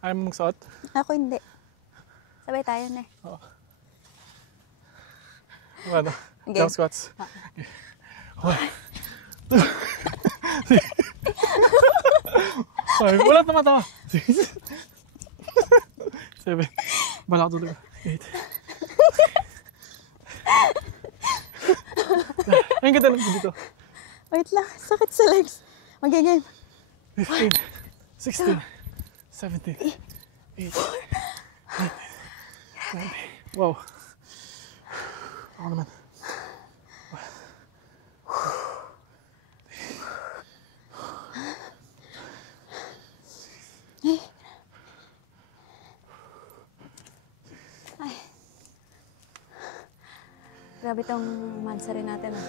Ayaw mo magsuot? Ako hindi. Sabay tayo na eh. Oo. Ano? Okay. Jump squats. Okay. 1, 2, 5. Wala tama. 6, 7. Bala ko tuloy. 8. Ayun ka talaga dito. Wait lang, sakit sa legs. Mag-game. 15, 16, 17, 18, 19, 20. Wow. Ako naman. Ay. Grabe tong mansa rin natin ah.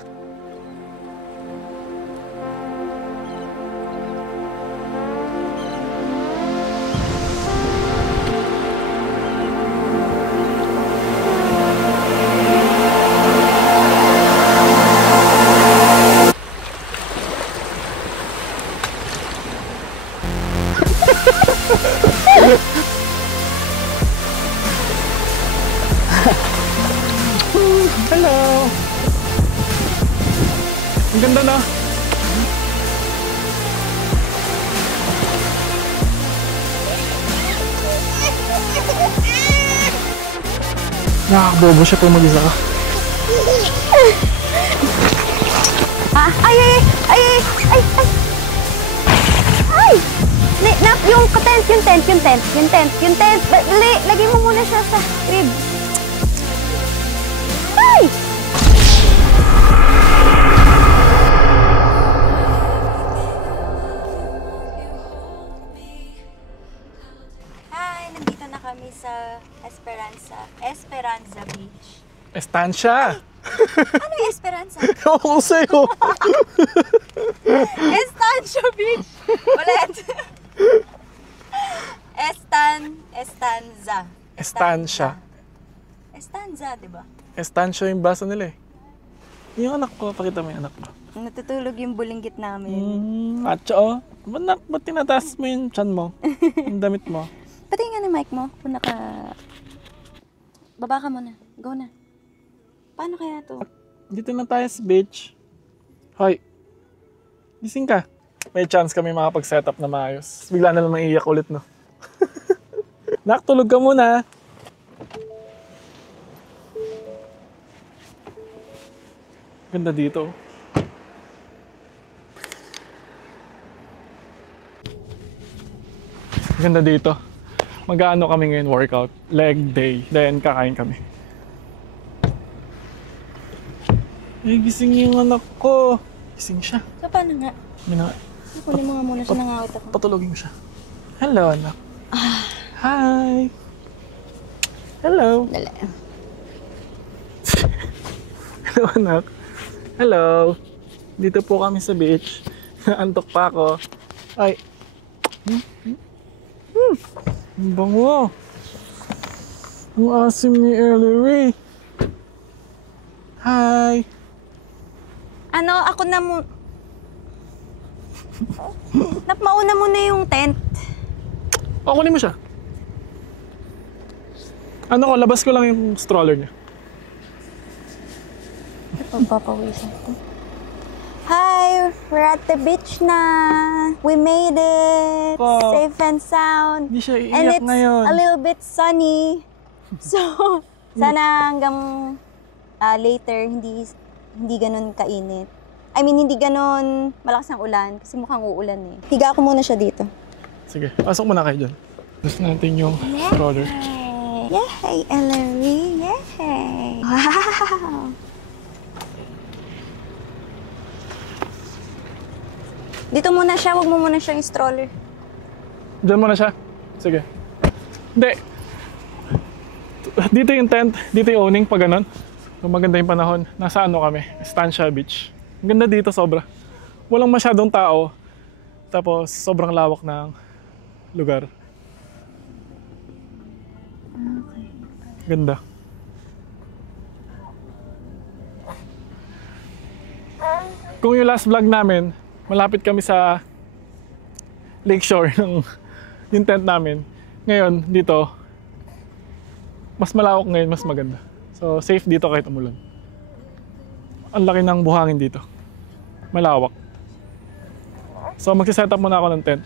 Hello! Ang ganda na! Nakakabobo siya kung mag-isa ka. Ah, ay! Yung tent. Lagay mo muna siya sa crib. Ay! Hi, nandito na kami sa Esperanza Beach. Estancia! Ano yung Esperanza? Ewan ko sa'yo! Estancia Beach! Ulit! Estanza. Estancia. Estanza, di ba? Estancia yung basa nila eh. Yung anak ko, pakita mo yung anak ko. Natutulog yung bulinggit namin. Macho oh. Ba't tinataas mo yung tiyan mo? Yung damit mo? Pati nga ng mic mo, kung naka... Baba ka muna. Go na. Paano kaya to? Dito na tayo sa beach. Hoy. Gising ka. May chance kami makapag-setup na maayos. Bigla na lang iiyak ulit, no? Nakatulog ka muna. Ganda dito. Ganda dito. Mag-aano kami ngayon workout. Leg day. Then kakain kami. Eh, gising yung anak ko. Gising siya. So, paano nga? Kunin mo nga muna siya, nangawit ako. Patulogin mo siya. Hello, anak. Hi. Hello. Dali. Hello, anak. Hello. Dito po kami sa beach. Antok pa ako. Ay. Ang bango. Ang asim ni Ellery. Hi. Ano, ako na mo... Mauna mo na yung tent. O, kunin mo siya. Ano ko, labas ko lang yung stroller niya. Pagpapawisan ko. Hi! We're at the beach na! We made it! Oh. Safe and sound! Hindi siya And iiyak it's ngayon. a little bit sunny. So, sana hanggang later hindi ganun kainit. I mean, hindi ganun malakas ang ulan kasi mukhang uulan eh. Higa ko muna siya dito. Sige, pasok muna kayo dyan. Gusto natin yung stroller. Yay! Ellery! Yay! Wow! Dito muna siya, wag mo muna siyang stroller. Diyan muna siya. Sige. Hindi. Dito yung tent, dito yung awning pag ganun. Kung maganda yung panahon, nasa ano kami, Estancia Beach. Ang ganda dito sobra. Walang masyadong tao. Tapos sobrang lawak ng lugar. Okay. Ganda. Kung yung last vlog namin, malapit kami sa lakeshore ng yung tent namin. Ngayon, dito, mas malawak ngayon, mas maganda. So, safe dito kahit umulan. Ang laki ng buhangin dito. Malawak. So, magsiset up muna ako ng tent.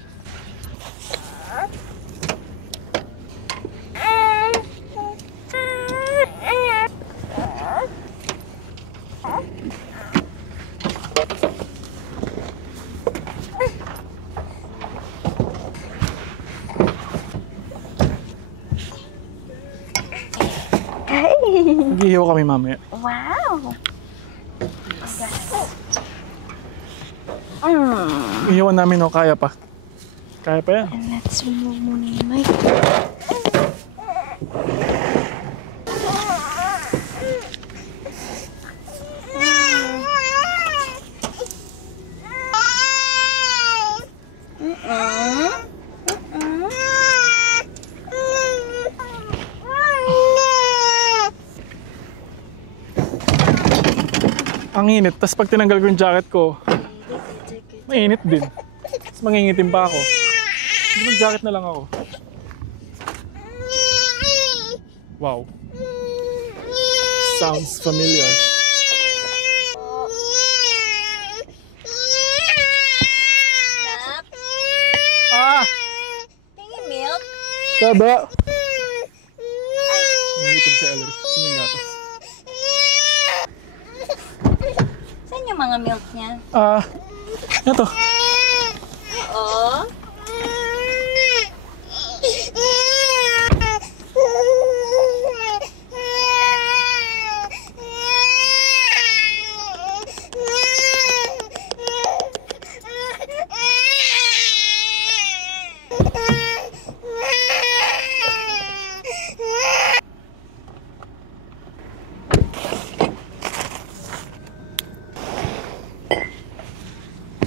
Maghihiwa kami mamaya. Wow! Ihiwan namin o kaya pa. Kaya pa yan. And let's remove muna yung mic. Ang init. Tapos pag tinanggal ko yung jacket ko, mainit din. Tapos mangingitim pa ako. Hindi mag-jacket na lang ako. Wow. Sounds familiar. Nap, Ah! tingin milk. Baba! Nangutom si Ellery. Sino yung gatas? Saan yung mga milk niya? Ito. Oo.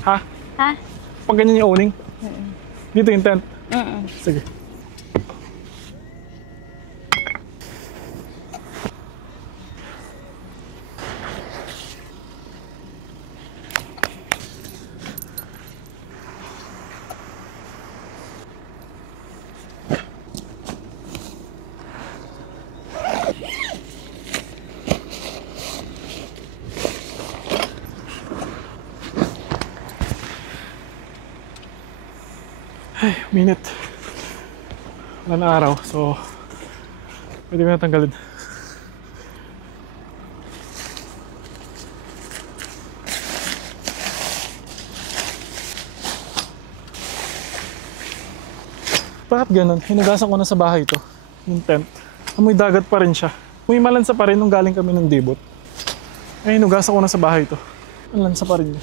Ha? Ha? Pag ganyan yung owning? Dito yung tent. Sige. Ay, minute. Wala na araw, so pwede ko na tanggalin. Bakit ganun? Hinugasan ko na sa bahay to, yung tent. Amoy dagat pa rin siya. Amoy malansa pa rin nung galing kami ng dibot. Ay, hinugasan ko na sa bahay to. Ang lansa pa rin niya.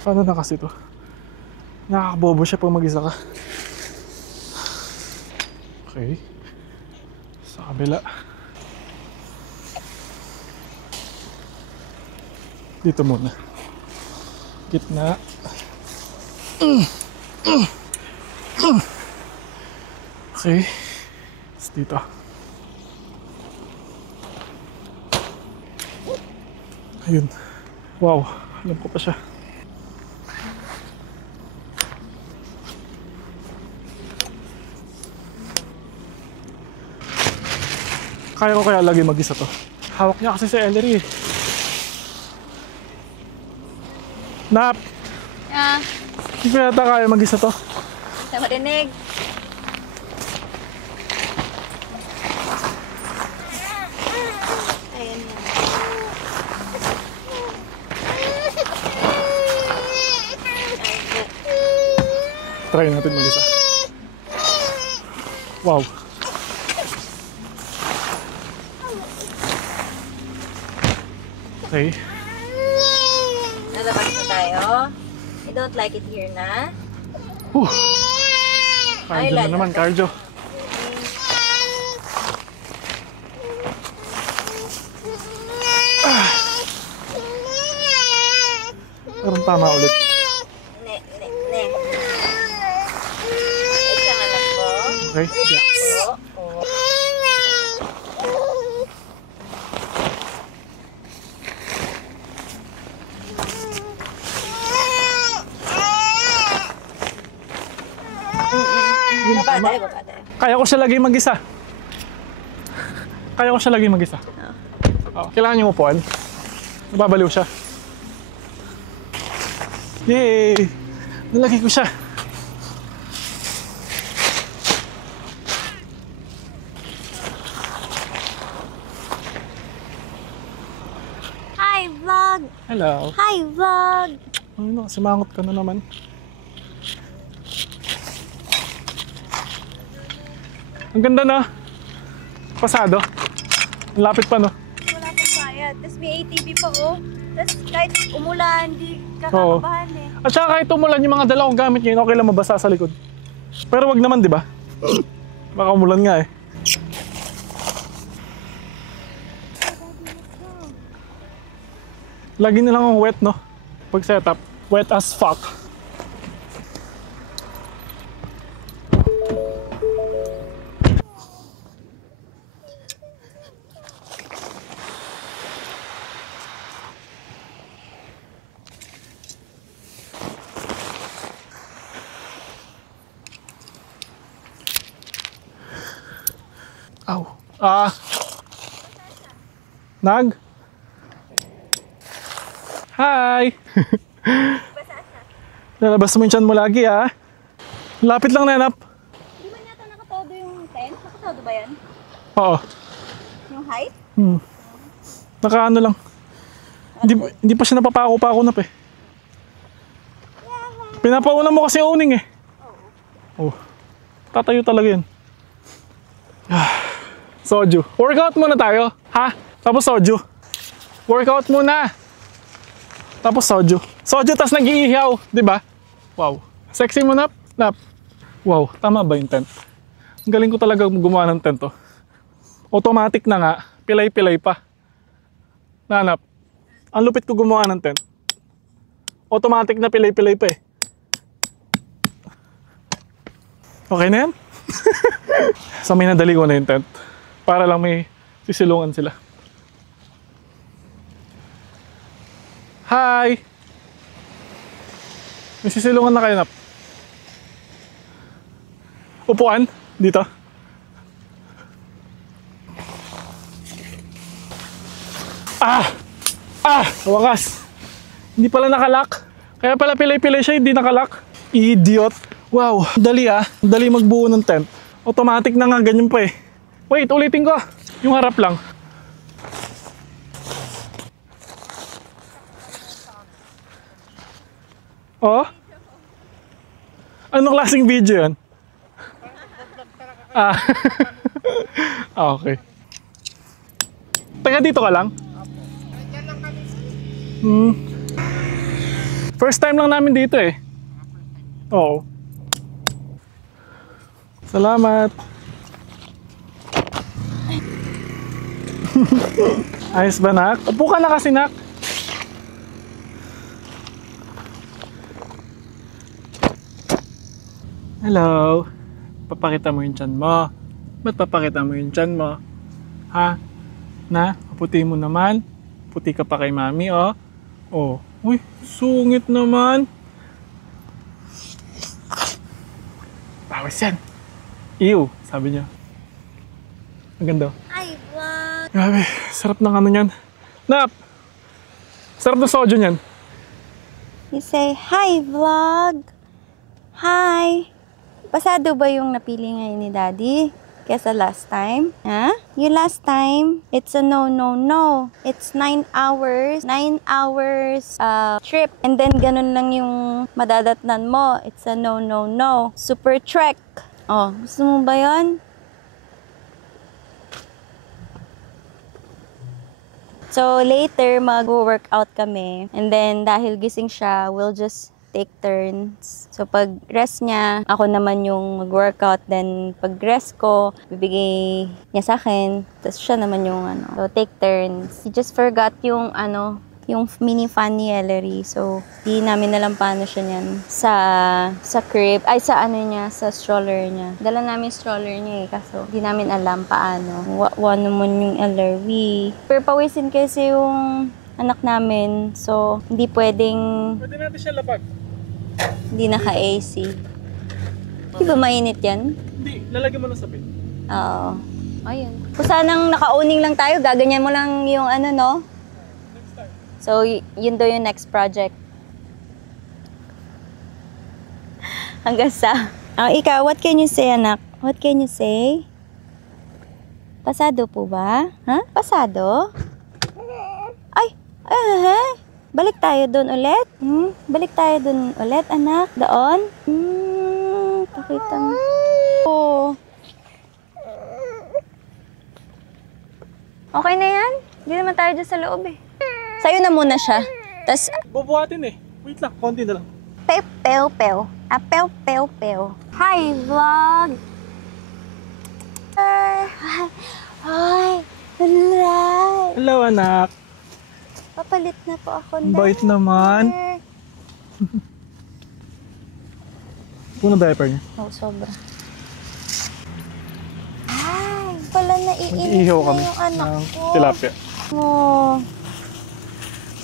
Paano na kasi to? Nakakabobo siya pag mag-isa ka. Okay. Sa kabila. Dito muna. Gitna. Okay. Tapos dito. Ayun. Wow. Alam ko pa siya. Kaya ko kaya lagi mag-isa to. Hawak niya kasi si Ellery. Nap! Ah, Hindi ko yata kaya mag-isa to. sa marinig. Ayan na. Try natin mag-isa. Wow. Okay. Lalabas na tayo. I don't like it here na. Whew. Cardio na naman, cardio. Parang tama ulit. Ne. Ito ang anak ko. Okay, yes. Oo. Baba tayo, baba tayo. Kaya ko siya lagi mag-isa. Kaya ko siya lagi mag-isa. Oh, kailangan yung upuan. Nababaliw siya. Yay! Nalagay ko siya. Hi, vlog! Hello. Hi, vlog! Ay no, simangot ka na naman. Ang ganda na. Pasado. Ang lapit pa, no? Wala pang bayad. Tapos may ATV pa, oh. Tapos kahit umulan, hindi Oo. kakakabahan eh. At saka kahit umulan yung mga dalawang gamit ngayon, okay lang mabasa sa likod. Pero wag naman, di ba? Baka umulan nga eh. Lagi na lang ang wet, no? Pag setup, wet as fuck. Aw. Nag? Hi! Lalabas mo yung tiyan mo lagi, ha? Lapit lang, Nenap. Di ba yata nakatodo yung tent? Nakatodo ba yan? Oo. Yung height? Nakaano lang. Hindi pa siya napapako-pako na, pe. Pinapauna mo kasi owning, eh. Oo. Tatayo talaga yan. Soju. Workout muna tayo, ha? Tapos soju. Workout muna. Tapos soju. Soju tas nag-iihaw, di ba? Wow. Sexy mo, Nap? Nap. Wow, tama ba yung tent? Ang galing ko talaga gumawa ng tent, oh. Automatic na nga, pilay-pilay pa. Nanap. Ang lupit ko gumawa ng tent. Automatic na pilay-pilay pa eh. Okay na yan? So may nadali ko na yung tent. Para lang may sisilungan sila. Hi! May sisilungan na kayo, Nap. Upuan? Dito? Wakas. Hindi pala nakalak. Kaya pala pilay-pilay siya, hindi nakalak. Idiot. Wow, dali ah. Dali magbuo ng tent. Automatic na nga, ganyan pa eh. Wait, ulitin ko. Yung harap lang. Oh? Anong klaseng video yan? Ah. Okay. Taga dito ka lang? First time lang namin dito eh. Oo. Salamat. Ayos ba, Nak? Upo ka na kasi, Nak. Hello. Papakita mo yung tiyan mo. Ba't papakita mo yung tiyan mo? Ha? Na? Kaputi mo naman. Puti ka pa kay mami, oh. Oh. Uy, sungit naman. Pawis yan. Ew, sabi niya. Ang ganda. Hi, vlog! Grabe, sarap ng ano niyan. Nap! Sarap ng soju niyan. You say, hi, vlog! Hi! Pasado ba yung napili ngayon ni Daddy? Kesa last time? Ha? Yung last time, it's a no, no, no. It's 9 hours. 9 hours trip. And then, ganun lang yung madadatnan mo. It's a no, no, no. Super trek. Oh, gusto mo ba yun? So, later, mag-workout kami. And then, dahil gising siya, we'll just take turns. So, pag rest niya, ako naman yung mag-workout. Then, pag rest ko, bibigay niya sa akin. Tapos siya naman yung So, take turns. He just forgot yung yung mini fan ni Ellery. So, di namin alam paano siya niyan sa crib. Ay, sa sa stroller niya. Dala namin stroller niya eh. Kaso, di namin alam paano. Naman yung Ellery. Pero pawisin kasi yung anak namin. So, hindi pwedeng Pwede natin siya lapag. hindi naka-AC. Di ba mainit yan? Hindi, lalagyan mo ng sapin. Oo. Ayun. Kung sanang naka-owning lang tayo, gaganyan mo lang yung ano, no? So, yun daw yung next project. Hanggang sa... ikaw, what can you say, anak? What can you say? Pasado po ba? Ha? Pasado? Ay! Balik tayo doon ulit? Balik tayo doon ulit, anak? Doon? Pakita mo. Oh. Okay na yan? Hindi naman tayo dyan sa loob eh. Sa'yo na muna siya. Tapos, Bubuhatin eh. Wait lang, konti na lang. pew. Pew. Hi, vlog! Hi! Hello, anak. Papalit na po ako Ang bait naman. Puno diaper niya. Oh, sobra. Ay, pala naiinis Nag-iihaw na kami yung anak ng ko. tilapia. Oh.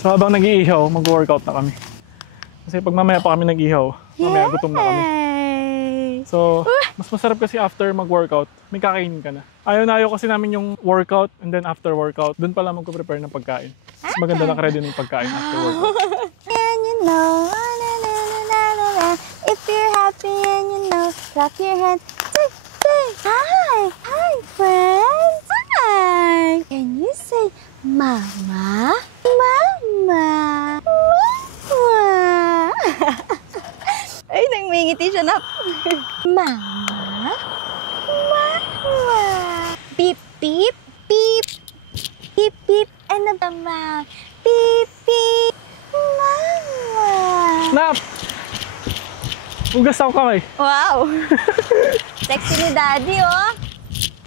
So habang nag-iihaw, mag-workout na kami. Kasi pag mamaya pa kami nag-ihaw, mamaya gutom na kami. So, mas masarap kasi after mag-workout, may kakainin ka na. Ayaw kasi namin yung workout and then after workout, dun pala magpo-prepare ng pagkain. Mas maganda naka-ready na yung pagkain after workout. And you know, if you're happy and you know, clap your hands. Say, hi, friends. Hi. Can you say, mama? Ay, nangmingiti siya na. Mama? Beep, beep, beep. Beep, beep, and the mouth. Beep, beep. Mama. Nap! Ugas ako kamay. Wow! Sexy ni Daddy, oh.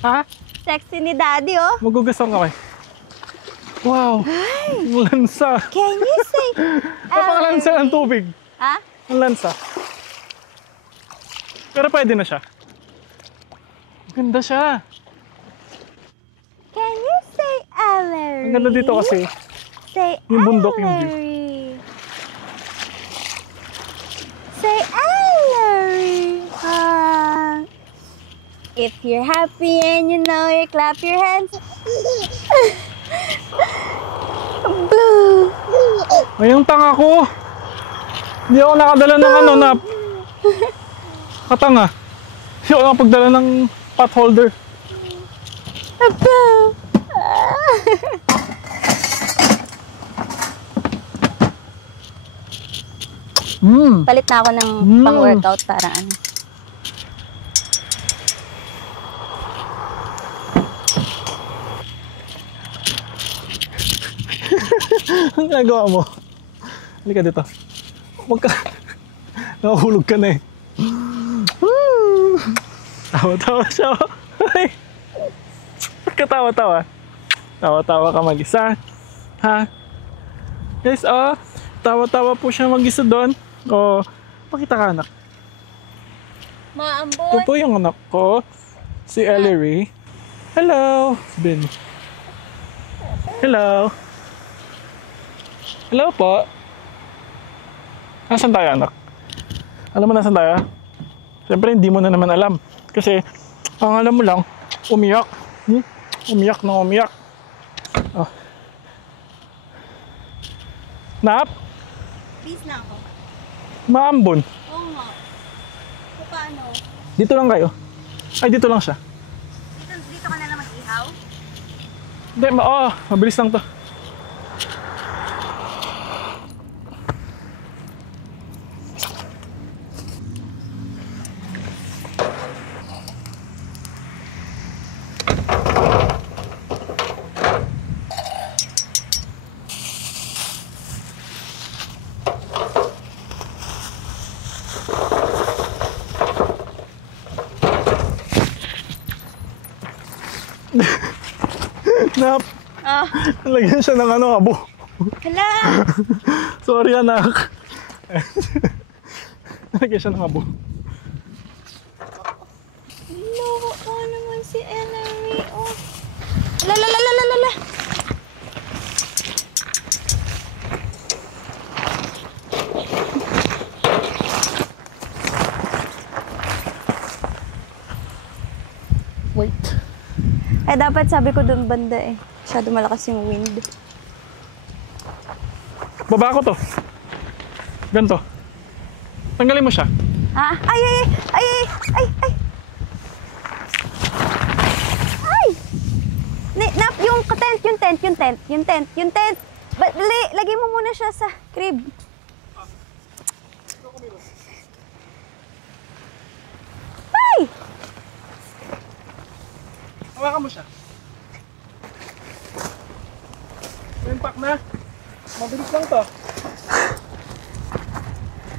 Ha? Sexy ni Daddy, oh. Magugas ako kamay. Wow! Ang lansa! Can you say, Napakalansa ng tubig. Ha? Ang lansa. Pero pwede na siya. Ganda siya. Can you say Ellery? Ang ganda dito kasi. Say Yung bundok, yung view. Ellery. Say Ellery. If you're happy and you know it, clap your hands. Boo. Ay, yung tanga ko. Hindi ako nakadala ng ano, Nap. Katanga. Hindi ako nakapagdala ng pot holder. Boo. Palit na ako ng pang-workout para ano. Ang ginagawa mo? Halika dito. Huwag ka. Nakahulog ka na eh. Tawa-tawa siya. Ay. Ba't ka tawa-tawa? Tawa-tawa ka mag-isa. Ha? Guys, tawa-tawa po siya mag-isa doon. Pakita ka, anak. Ito Maambon. po yung anak ko. Si Ellery. Hello. Ben. Hello. Hello po. Nasaan tayo, anak? Alam mo nasaan tayo? Siyempre, hindi mo na naman alam. Kasi, ang alam mo lang, umiyak. Umiyak na umiyak. Oh. Nap? Please na ako. Maambon. Oo nga. So, paano? Dito lang kayo. Ay, dito lang siya. Dito ka na lang mag-ihaw? Hindi, mabilis lang to. Nap, nalagyan siya ng abo. Hala! Sorry, anak. Nalagyan siya ng abo. Loko naman si Ellery. Oh. Lala. Wait. Eh, dapat sabi ko doon banda eh. Masyado malakas yung wind. Baba ko to. Ganto. Tanggalin mo siya. Ah, ay, ay, ay, ay, ay, ay. Ay! Yung tent. Lagay mo muna siya sa crib. Ay! Hawakan mo siya. Unpack na. Mabilis lang to.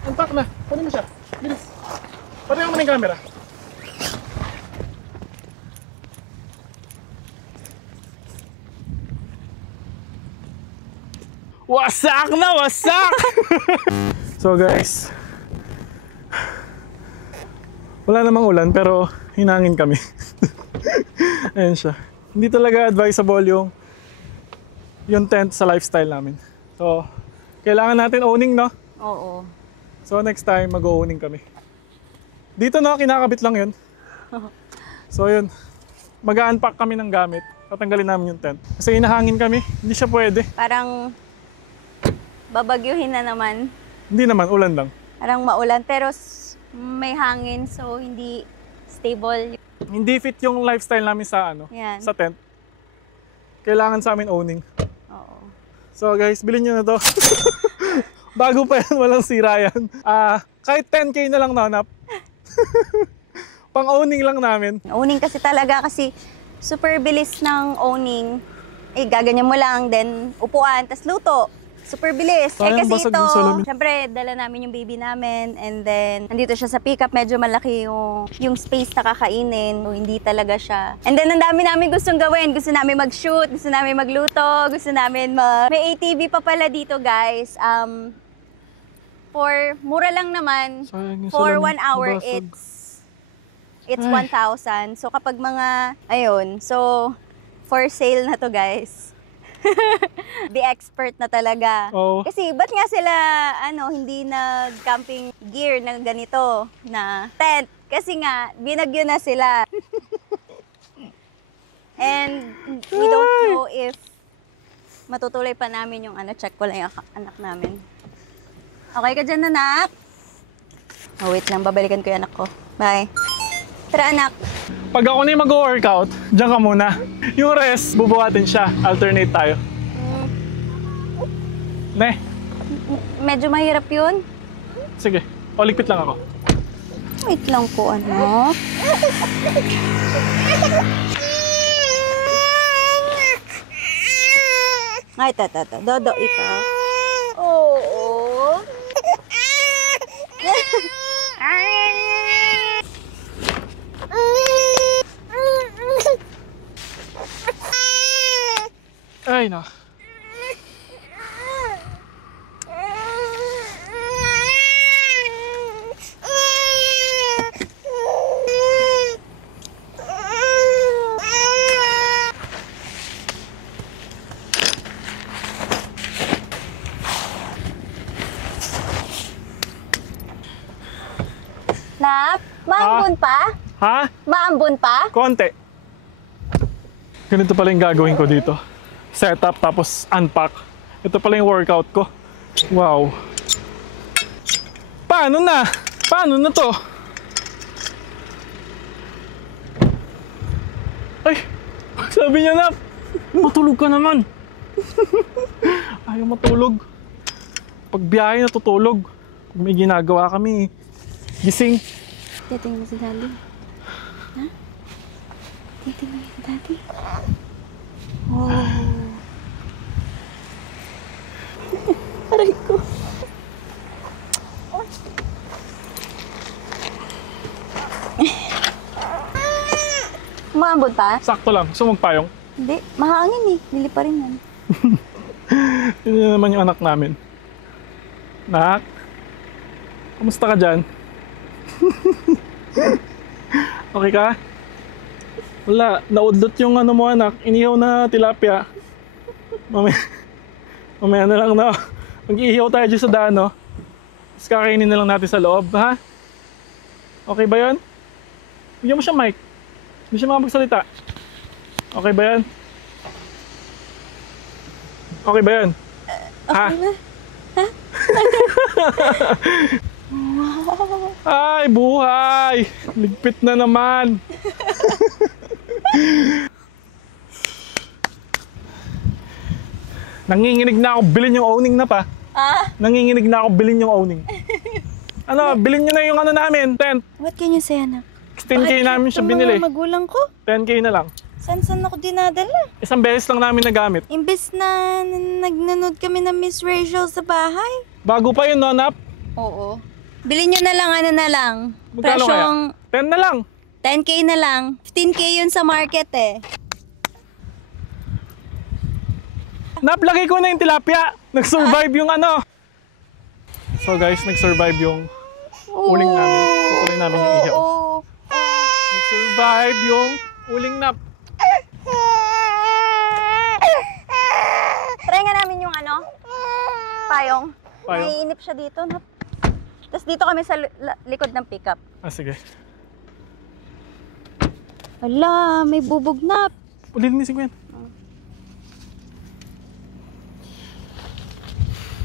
Unpack na. Kunin mo siya. Bilis. Patayin mo na yung camera. Wasak na! Wasak! So guys, wala namang ulan pero hinangin kami. Ayan siya. Hindi talaga advisable yung tent sa lifestyle namin. So, kailangan natin owning, no? Oo. So next time, mag-owning kami. Dito no, kinakabit lang yun. So yun, mag-unpack kami ng gamit. Tatanggalin namin yung tent. Kasi inahangin kami, hindi siya pwede. Parang babagyuhin na naman. Hindi naman, ulan lang. Parang maulan pero may hangin so hindi stable. Hindi fit yung lifestyle namin sa Yan. sa tent. Kailangan sa amin owning. Oo. So guys, bilhin nyo na to. Bago pa yan, walang sira yan. Kahit 10K na lang nanap. Pang-owning lang namin. Owning kasi talaga kasi super bilis ng owning. Eh, gaganyan mo lang, then upuan, tas luto. Super bilis. Sayang, Kasi basag ito, yung salamin. syempre, dala namin yung baby namin and then, nandito siya sa pickup, medyo malaki yung space na kakainin. So, hindi talaga siya. And then, ang dami namin gustong gawin. Gusto namin mag-shoot, gusto namin magluto, gusto namin May ATV pa pala dito, guys. For mura lang naman, Sayang yung for salamin. 1 hour, Nabasag. it's Ay. 1,000. So, kapag mga, ayun, so, for sale na to, guys. The expert na talaga. Oo. Kasi ba't nga sila hindi nag-camping gear na ganito na tent? Kasi nga binagyo na sila. And we don't know if matutuloy pa namin yung check ko lang yung anak namin. Okay ka dyan, anak? Oh, wait lang, babalikan ko yung anak ko. Bye. Tara, anak. Pag ako na yung mag-workout, dyan ka muna. Yung rest, bubuhatin siya. Alternate tayo. Ne, Medyo mahirap yun. sige. Paligpit lang ako. Wait lang po, anak. Ay, tata. Dodo, ikaw. Oo. Ay, na. Nap, maambon pa? Ha? Maambon pa? Konti. Ganito pala yung gagawin ko dito. Setup tapos unpack. Ito pala yung workout ko. Wow. Paano na? Paano na to? Ay! Sabi niya na, matulog ka naman. Ayaw matulog. Pag biyahe natutulog. Pag may ginagawa kami, gising. Titingin mo si Daddy. Ha? Titingin mo si Daddy. Oh. Aray ko. Maambon pa? Sakto lang. Gusto magpayong. Hindi. Mahangin eh. Dili pa rin yan. Yun na naman yung anak namin. Nak, kamusta ka dyan? Okay ka? Wala, naudlot yung mo anak, inihaw na tilapia. Mamaya na lang na. Mag-iihaw tayo dyan sa daan, no? Tapos kakainin na lang natin sa loob, ha? Okay ba yun? Bigyan mo siya mic. Hindi siya makapagsalita. Okay ba yan? Okay ba yan? Ha? Okay na. Ay, buhay! Ligpit na naman! Nanginginig na ako bilhin yung owning na pa. Ah, Nanginginig na ako bilhin yung owning. Ano, bilhin nyo na yung ano namin, tent. what can you say, anak? 16K namin siya binili. Mga magulang ko, 10K na lang. saan ako dinadala? Isang beses lang namin nagamit. Imbes na nagnanood kami ng Miss Rachel sa bahay. Bago pa yun, no, Nap? Oo. Bilhin nyo na lang, ano na lang. Magkano Presyong kaya? 10 na lang. 10K na lang. 15K yun sa market eh. Nap, lagay ko na yung tilapia. Nag-survive yung ano. So guys, nag-survive yung uling namin. Tutuloy namin yung ihaw. Oo. Nag-survive yung uling Nap. Try nga namin yung ano, payong. Payong? Naiinip siya dito. Tapos dito kami sa likod ng pickup. Ah, sige. Hala, may bubog na. Ulilinisin ko yan.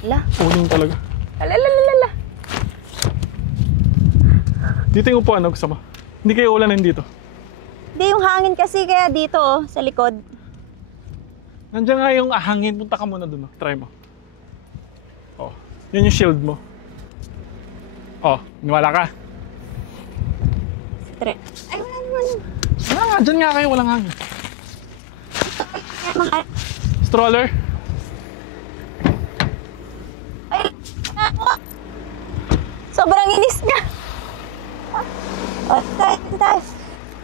Hala. Uling talaga. Alalalala. Dito yung upuan, gusto mo? Hindi kayo ulanin dito. Hindi, yung hangin kasi kaya dito, sa likod. Nandiyan nga yung hangin. Punta ka muna dun. Try mo. Oh, yun yung shield mo. Oh, niwala ka. Tre. Ay, wala naman. Wala nga, dyan nga kayo. Walang hangin. Ay, Stroller. sobrang inis niya. Oh, tayo.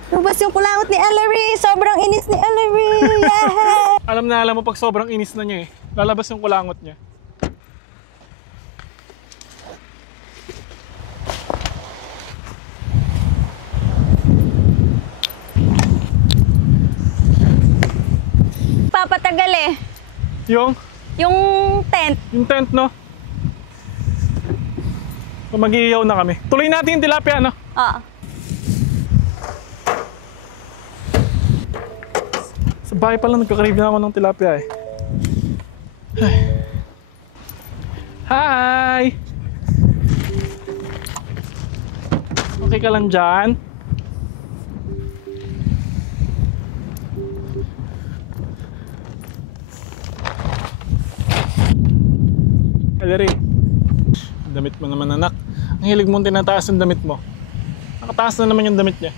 Lubas yung kulangot ni Ellery. Sobrang inis ni Ellery. Yeah. Alam mo pag sobrang inis na niya eh. Lalabas yung kulangot niya. Papatagal eh. Yung Tent. tent, no? So, mag-iiyaw na kami. Tuloy natin yung tilapia, no? Ah. Sa bahay pa lang nagkakarib na ako ng tilapia eh. Ay. Hi! Okay ka lang dyan? Ellery, damit mo naman anak. Ang hilig mong tinataas yung damit mo. Nakataas na naman yung damit niya.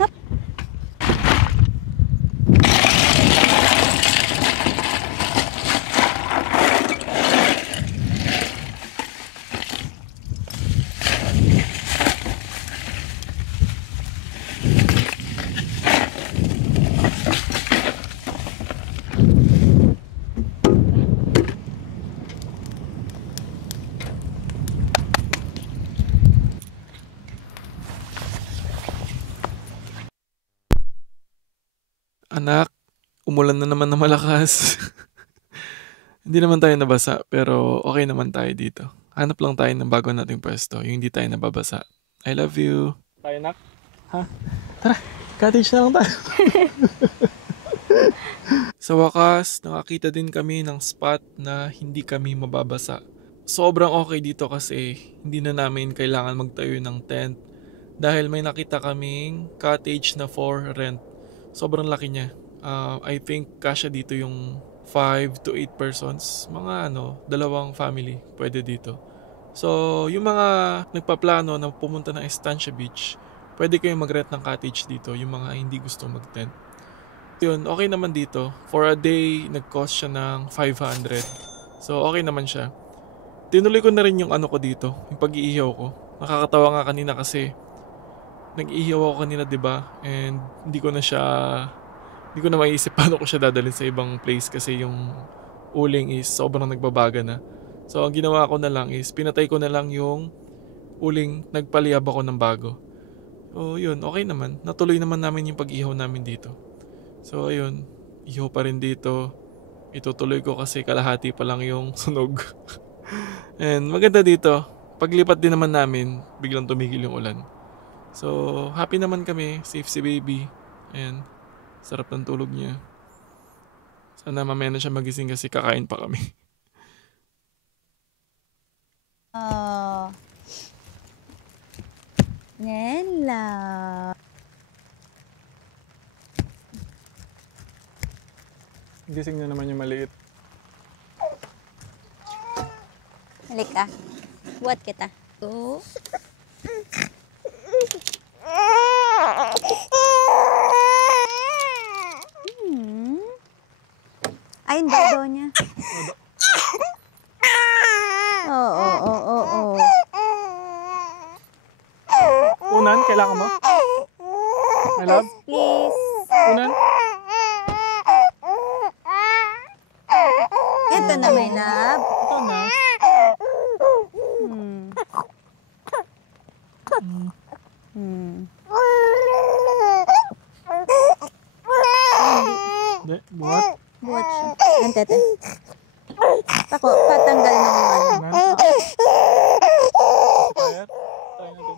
Anak, umulan na naman na malakas. Hindi naman tayo nabasa, pero okay naman tayo dito. Hanap lang tayo ng bago nating pwesto, yung hindi tayo nababasa. I love you. Tayo, nak? Ha? Tara, cottage na lang tayo. Sa wakas, nakakita din kami ng spot na hindi kami mababasa. Sobrang okay dito kasi hindi na namin kailangan magtayo ng tent dahil may nakita kaming cottage na for rent. Sobrang laki niya. I think kasya dito yung 5 to 8 persons. Mga dalawang family pwede dito. So, yung mga nagpaplano na pumunta ng Estancia Beach, pwede kayong mag-rent ng cottage dito, yung mga hindi gusto mag-tent. Yun, okay naman dito. For a day, nag-cost siya ng 500. So, okay naman siya. Tinuloy ko na rin yung ko dito, yung pag-iihaw ko. Nakakatawa nga kanina kasi nag-iihaw ako kanina, 'di ba? And hindi ko na maiisip paano ko siya dadalhin sa ibang place kasi yung uling is sobrang nagbabaga na. So, ang ginawa ko na lang is pinatay ko na lang yung uling, nagpaliyab ako ng bago. So, yun, okay naman. Natuloy naman namin yung pag-ihaw namin dito. So, ayun, ihaw pa rin dito. Itutuloy ko kasi kalahati pa lang yung sunog. And maganda dito. Paglipat din naman namin, biglang tumigil yung ulan. So, happy naman kami. Safe si baby. And Sarap ng tulog niya. Sana mamaya na siya magising kasi kakain pa kami. Oh. Nella. Gising na naman yung maliit. Halika. Buhat kita. Oh. Hmm. Ay, yung dodo niya. Oo. Unan, kailangan mo? My love? Please. Unan? Ito na, my love. Ito na. Hmm. Hmm. Hindi, buhat. Buhat siya. Tete. Patanggal ng ano. Unan. Kaya, try natin.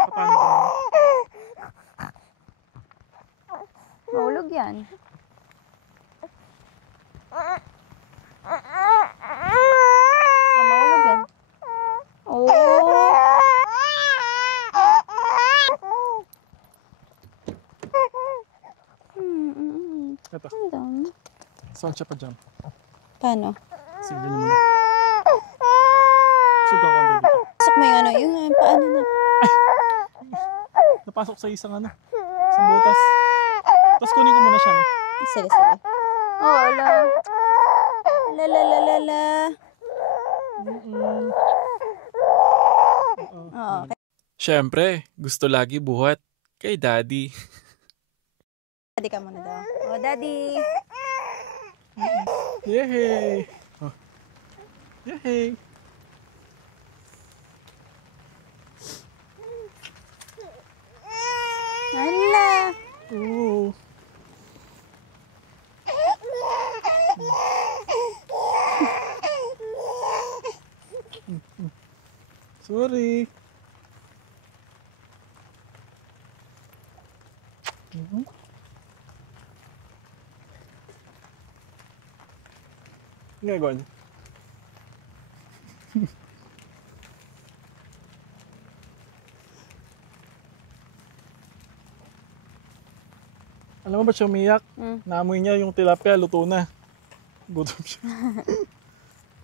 Papanig ko naman. Mahulog yan. Mahulog yan. Oh. Ito. Ano? Saan siya pa dyan? Paano? Sige, ganyan mo na. Sugang ko dito. Pasok mo yung ano, paano na. Napasok sa isang ano. Isang butas. Tapos kunin ko muna siya. No? Sige. Oh, ala. La. Oo. Siyempre, gusto lagi buhat kay daddy. Daddy ka muna daw. Oh, daddy. Yehey! Oh. Yehey! Hala. Ooh. Sorry. Mhm. Ang ginagawa niyo? Alam mo ba siya umiyak? Naamoy niya yung tilapia, luto na. Gutom siya.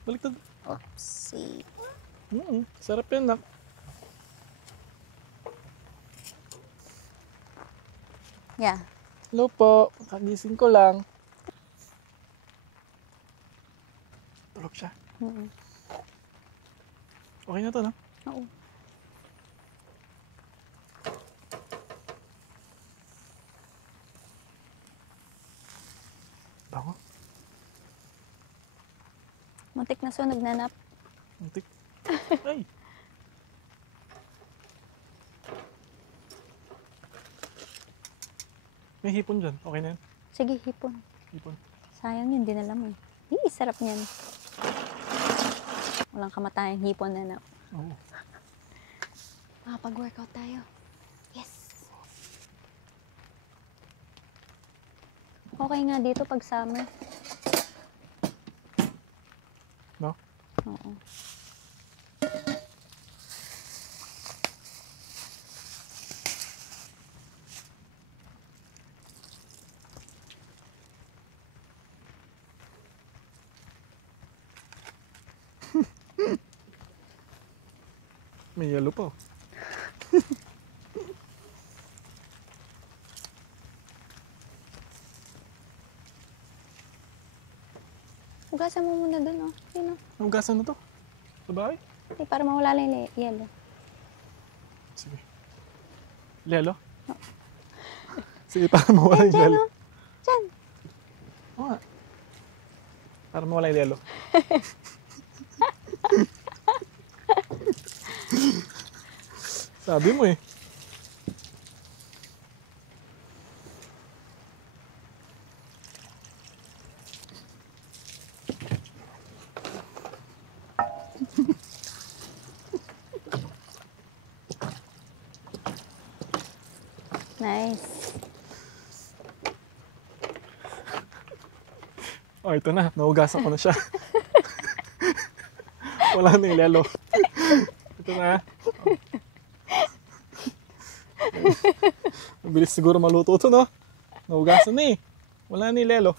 Baliktad. Oopsie. Sarap yan, nak. Yeah. Hello po, kagising ko lang. Tulog siya. Okay na to, no? Oo. Bango. Muntik na sunog na nap. Muntik. Ay! May hipon dyan. Okay na yan. Sige, hipon. Hipon. Sayang yun, dinala mo. Sarap niyan. Walang kamatayang hipon na nap. Oo. Makapag-workout tayo. Yes! Okay nga dito pag summer. No? Oo. May yellow pa. Hugasan mo muna dun, oh. Yun, oh. Nahugasan na to. Sa bahay? Hindi, para mawala lang yung yellow. Sige. Yellow? Sige, para mawala yung Diyan, yellow. oh. Diyan. Oo nga. Para mawala yung yellow. Sabi mo eh. Nice. Oh, ito na. Nahugasan ko na siya. Wala na yung lelo. Ito na. Mabilis siguro maluto ito, no? Nahugasan na eh. Wala na yung lelo.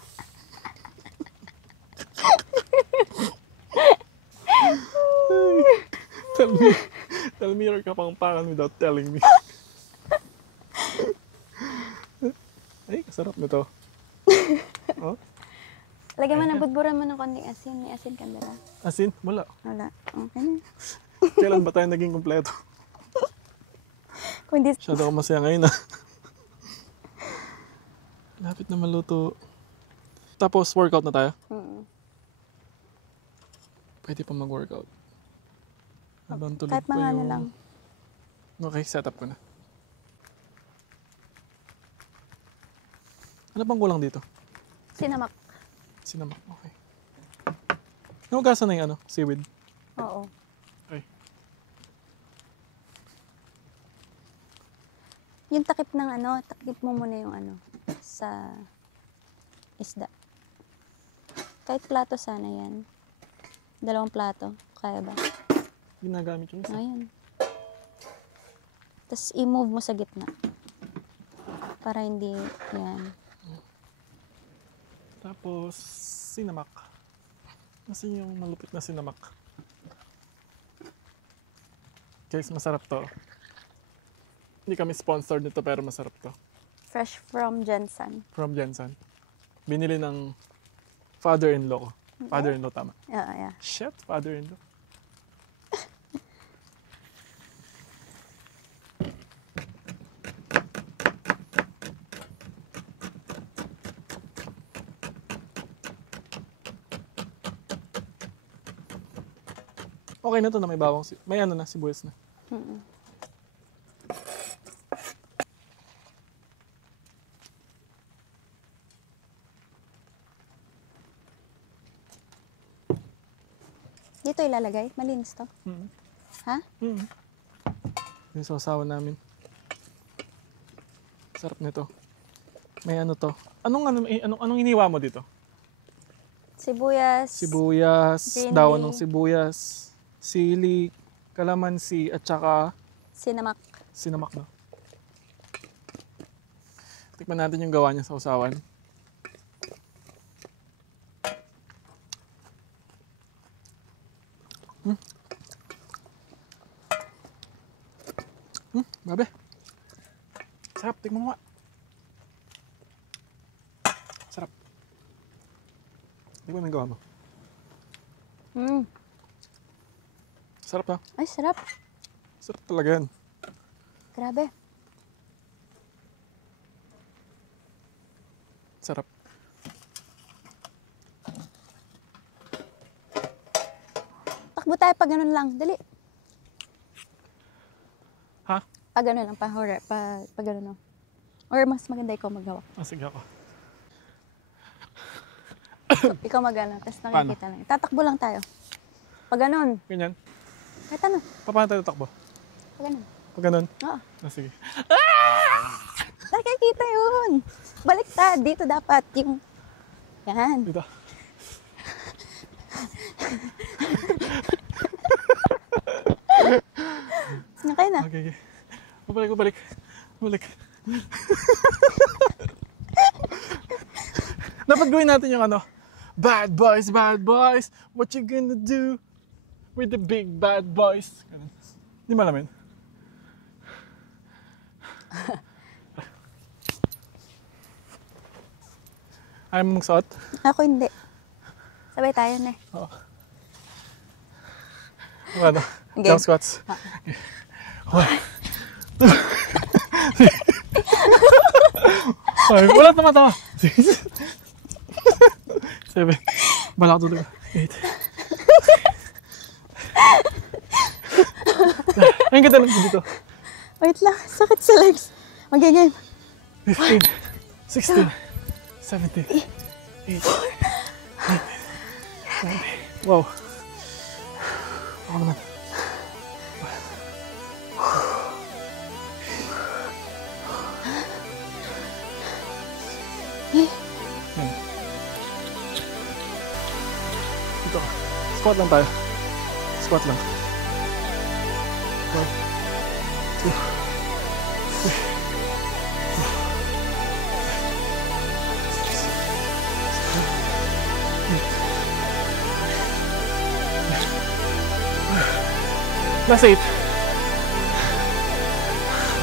Tell me your kapangpangan without telling me. Ay, kasarap nito. Oh, Lagyan mo na, budburan mo ng konting asin. May asin ka ba? asin? Wala. Wala. Okay na. Kailan ba tayo naging kumpleto? Kung di, Masyado ako masaya ngayon, ah. Lapit na maluto. Tapos, workout na tayo? Pwede pa mag-workout. Habang tulog kahit pa mga ano yung... lang. Okay, setup ko na. Ano bang kulang dito? Sinamak. Sinamak, okay. Nahugasan na yung ano, seaweed. Oo. Okay. Yung takip ng ano, takip mo muna yung ano, sa isda. Kahit plato sana yan. 2 plato. Kaya ba? Ginagamit yung isa. Ayan. Tapos i-move mo sa gitna. Para hindi, yan. Tapos, sinamak. Nasaan yung malupit na sinamak? Guys, masarap to. Hindi kami sponsored nito pero masarap to. Fresh from Jensen. From Jensen. Binili ng father-in-law ko. Father-in-law, tama. Yeah. Shit, father-in-law. Okay na to na may bawang, may ano na, sibuyas na. Dito ilalagay? Malinis to? Ha? Yung sausawan namin. Sarap nito. May ano to. Anong iniwa mo dito? Sibuyas. Sibuyas, Green daon leaf. ng sibuyas, sili, kalamansi, at saka Sinamak. sinamak na. Tikman natin yung gawa niya sa usawan. Babe. Sarap, tikman mo nga. Sarap. Tikman mo yung gawa mo. Sarap na. Ay, sarap. Sarap talaga yan. Grabe. Sarap. Takbo tayo pag ganun lang. Dali. Ha? Pag ganun lang. Pag ganun lang. Or mas maganda ikaw magawa. Sige ako. Ikaw magano. Tapos nakikita lang. Tatakbo lang tayo. Pag ganun. Ganyan. Kahit ano. Paano tayo takbo? Pag ganun. Pag ganun? Oo. Sige. Nakikita yun. Baliktad. Dito dapat yung... Yan. Dito. Okay na. Okay. Balik. Dapat gawin natin yung ano. Bad boys, what you gonna do with the big bad boys? Ganun. Di mo alam yun? Ayaw mo magsuot? Ako hindi. Sabay tayo na eh. Oo. Ano? Okay. Jump squats. One. Five. Wala tumatawa. 6. 7. Balak tulog. 8. Ayun ka talaga dito. Wait lang. Sakit sa legs. Mag-game. 15. 16. 17. 8. 9. Wow. Ako naman. Squat lang tayo. Squat lang. 1, 2, 3, 4, 5, 6, 7, 8. Last 8.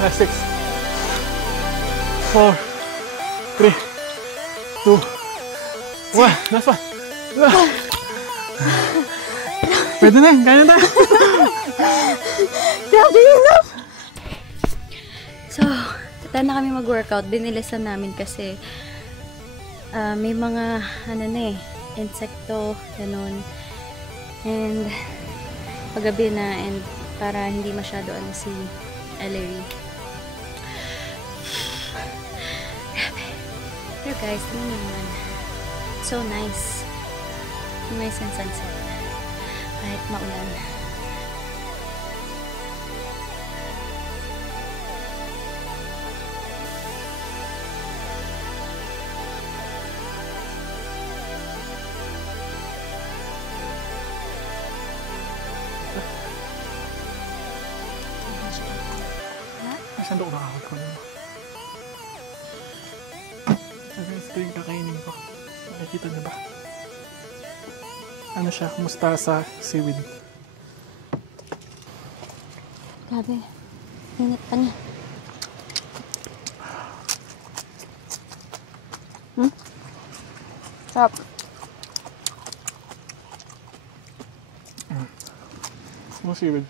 Last 6. 4, 3, 2, 1. Last one. Pwede na, kaya na. Grabe, enough! So, tata na kami mag-workout. Binilisan namin kasi may mga, insekto, ganun. And, paggabi na, and para hindi masyado si Ellery. Grabe. Pero guys, tingnan niyo naman. So nice. Nice and sunset. Kahit maulan. Saan doon nakakot ko naman? So guys, ito yung kakainin ko. Nakikita niyo ba? Ano siya? Mustasa seaweed. Grabe. Init pa niya. Sarap. Ano seaweed?